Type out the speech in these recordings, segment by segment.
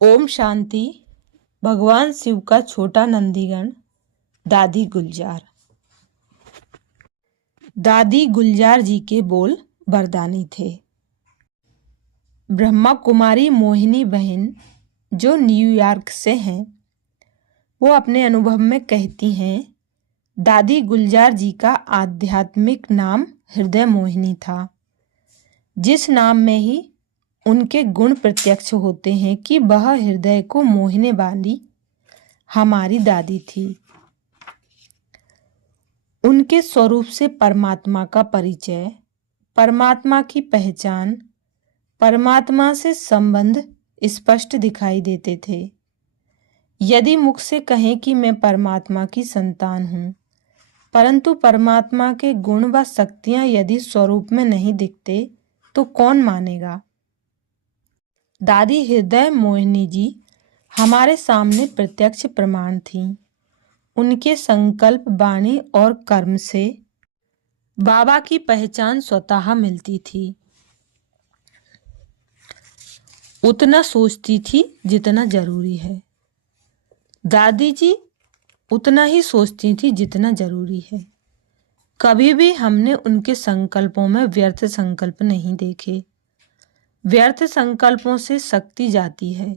ओम शांति। भगवान शिव का छोटा नंदीगण दादी गुलजार। दादी गुलजार जी के बोल वरदानी थे। ब्रह्मा कुमारी मोहिनी बहन जो न्यूयॉर्क से हैं, वो अपने अनुभव में कहती हैं, दादी गुलजार जी का आध्यात्मिक नाम हृदय मोहिनी था, जिस नाम में ही उनके गुण प्रत्यक्ष होते हैं कि वह हृदय को मोहने वाली हमारी दादी थी। उनके स्वरूप से परमात्मा का परिचय, परमात्मा की पहचान, परमात्मा से संबंध स्पष्ट दिखाई देते थे। यदि मुख से कहें कि मैं परमात्मा की संतान हूँ, परंतु परमात्मा के गुण व शक्तियाँ यदि स्वरूप में नहीं दिखते तो कौन मानेगा। दादी हृदय मोहिनी जी हमारे सामने प्रत्यक्ष प्रमाण थीं। उनके संकल्प, वाणी और कर्म से बाबा की पहचान स्वतः मिलती थी। उतना सोचती थी जितना जरूरी है। दादी जी उतना ही सोचती थी जितना जरूरी है। कभी भी हमने उनके संकल्पों में व्यर्थ संकल्प नहीं देखे। व्यर्थ संकल्पों से शक्ति जाती है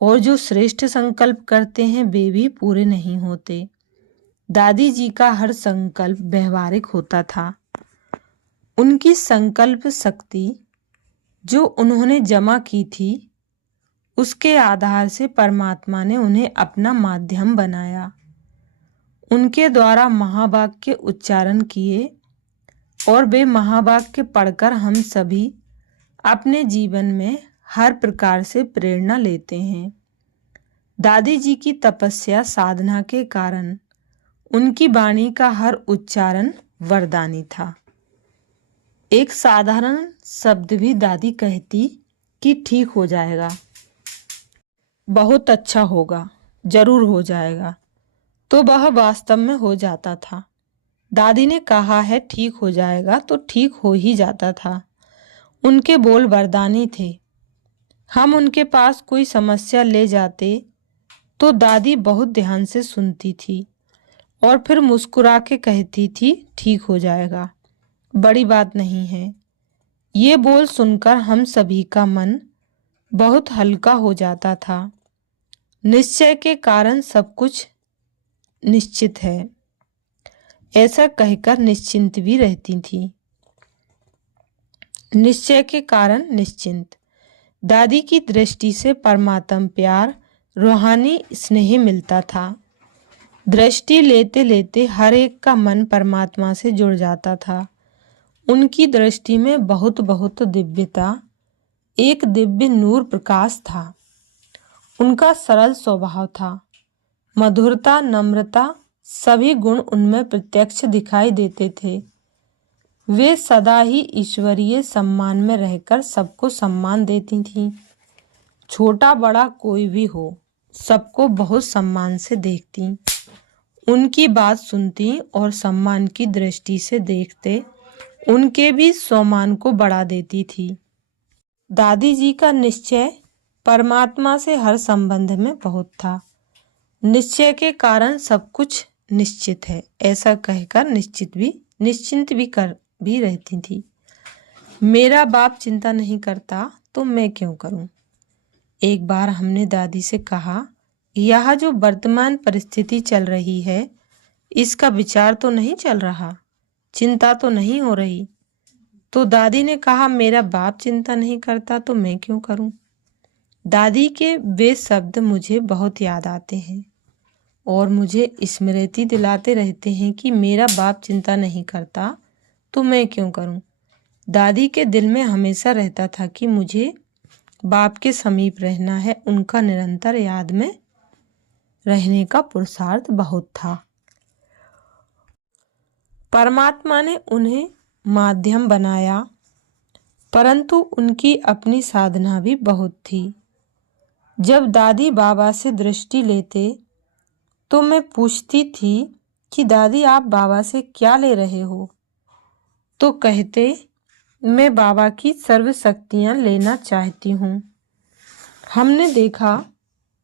और जो श्रेष्ठ संकल्प करते हैं वे भी पूरे नहीं होते। दादी जी का हर संकल्प व्यवहारिक होता था। उनकी संकल्प शक्ति जो उन्होंने जमा की थी, उसके आधार से परमात्मा ने उन्हें अपना माध्यम बनाया। उनके द्वारा महावाक्य उच्चारण किए और वे महावाक्य पढ़कर हम सभी अपने जीवन में हर प्रकार से प्रेरणा लेते हैं। दादी जी की तपस्या साधना के कारण उनकी वाणी का हर उच्चारण वरदानी था। एक साधारण शब्द भी दादी कहती कि ठीक हो जाएगा, बहुत अच्छा होगा, जरूर हो जाएगा, तो वह वास्तव में हो जाता था। दादी ने कहा है ठीक हो जाएगा तो ठीक हो ही जाता था। उनके बोल वरदानी थे। हम उनके पास कोई समस्या ले जाते तो दादी बहुत ध्यान से सुनती थी और फिर मुस्कुरा के कहती थी ठीक हो जाएगा, बड़ी बात नहीं है। ये बोल सुनकर हम सभी का मन बहुत हल्का हो जाता था। निश्चय के कारण सब कुछ निश्चित है, ऐसा कहकर निश्चिंत भी रहती थी। निश्चय के कारण निश्चिंत। दादी की दृष्टि से परमात्म प्यार, रूहानी स्नेह मिलता था। दृष्टि लेते लेते हर एक का मन परमात्मा से जुड़ जाता था। उनकी दृष्टि में बहुत बहुत दिव्यता, एक दिव्य नूर प्रकाश था। उनका सरल स्वभाव था। मधुरता, नम्रता, सभी गुण उनमें प्रत्यक्ष दिखाई देते थे। वे सदा ही ईश्वरीय सम्मान में रहकर सबको सम्मान देती थीं। छोटा बड़ा कोई भी हो, सबको बहुत सम्मान से देखती, उनकी बात सुनती और सम्मान की दृष्टि से देखते उनके भी सम्मान को बढ़ा देती थी। दादी जी का निश्चय परमात्मा से हर संबंध में बहुत था। निश्चय के कारण सब कुछ निश्चित है, ऐसा कहकर निश्चिंत भी रहती थी। मेरा बाप चिंता नहीं करता तो मैं क्यों करूं। एक बार हमने दादी से कहा, यह जो वर्तमान परिस्थिति चल रही है, इसका विचार तो नहीं चल रहा, चिंता तो नहीं हो रही। तो दादी ने कहा, मेरा बाप चिंता नहीं करता तो मैं क्यों करूं। दादी के वे शब्द मुझे बहुत याद आते हैं और मुझे स्मृति दिलाते रहते हैं कि मेरा बाप चिंता नहीं करता तो मैं क्यों करूं। दादी के दिल में हमेशा रहता था कि मुझे बाप के समीप रहना है। उनका निरंतर याद में रहने का पुरुषार्थ बहुत था। परमात्मा ने उन्हें माध्यम बनाया, परंतु उनकी अपनी साधना भी बहुत थी। जब दादी बाबा से दृष्टि लेते तो मैं पूछती थी कि दादी आप बाबा से क्या ले रहे हो, तो कहते मैं बाबा की सर्व शक्तियाँ लेना चाहती हूँ। हमने देखा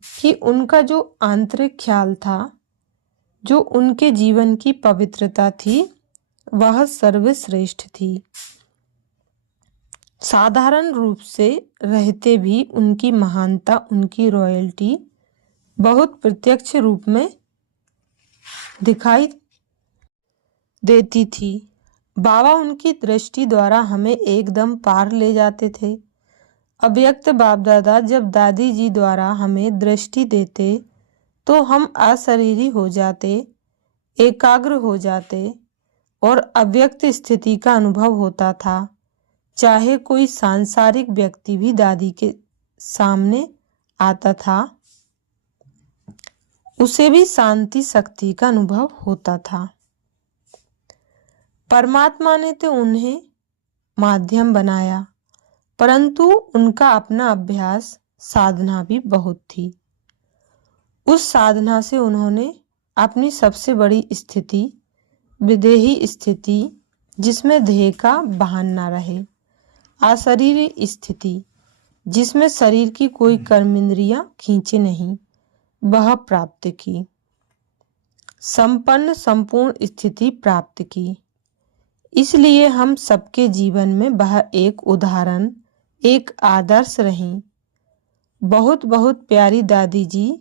कि उनका जो आंतरिक ख्याल था, जो उनके जीवन की पवित्रता थी, वह सर्वश्रेष्ठ थी। साधारण रूप से रहते भी उनकी महानता, उनकी रॉयल्टी बहुत प्रत्यक्ष रूप में दिखाई देती थी। बाबा उनकी दृष्टि द्वारा हमें एकदम पार ले जाते थे। अव्यक्त बाप दादा जब दादी जी द्वारा हमें दृष्टि देते तो हम अशरीरी हो जाते, एकाग्र हो जाते और अव्यक्त स्थिति का अनुभव होता था। चाहे कोई सांसारिक व्यक्ति भी दादी के सामने आता था, उसे भी शांति शक्ति का अनुभव होता था। परमात्मा ने तो उन्हें माध्यम बनाया, परंतु उनका अपना अभ्यास साधना भी बहुत थी। उस साधना से उन्होंने अपनी सबसे बड़ी स्थिति, विदेही स्थिति, जिसमें देह का भान न रहे, अशरीरी स्थिति, जिसमें शरीर की कोई कर्मेंद्रियां खींचे नहीं, वह प्राप्त की। संपन्न संपूर्ण स्थिति प्राप्त की। इसलिए हम सबके जीवन में वह एक उदाहरण, एक आदर्श रहीं। बहुत बहुत प्यारी दादी जी,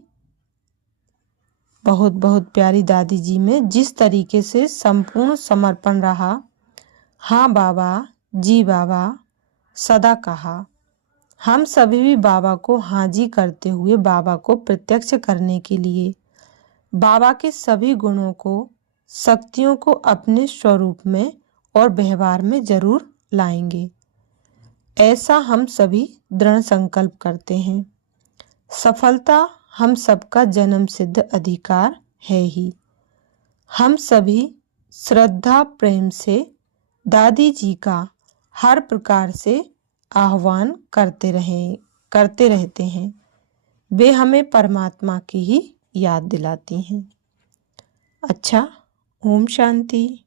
बहुत बहुत प्यारी दादी जी में जिस तरीके से संपूर्ण समर्पण रहा, हाँ बाबा, जी बाबा सदा कहा। हम सभी भी बाबा को हाँ जी करते हुए बाबा को प्रत्यक्ष करने के लिए बाबा के सभी गुणों को, शक्तियों को अपने स्वरूप में और व्यवहार में जरूर लाएंगे। ऐसा हम सभी दृढ़ संकल्प करते हैं। सफलता हम सबका जन्म सिद्ध अधिकार है ही। हम सभी श्रद्धा प्रेम से दादी जी का हर प्रकार से आह्वान करते रहते हैं। वे हमें परमात्मा की ही याद दिलाती हैं। अच्छा, ओम शांति।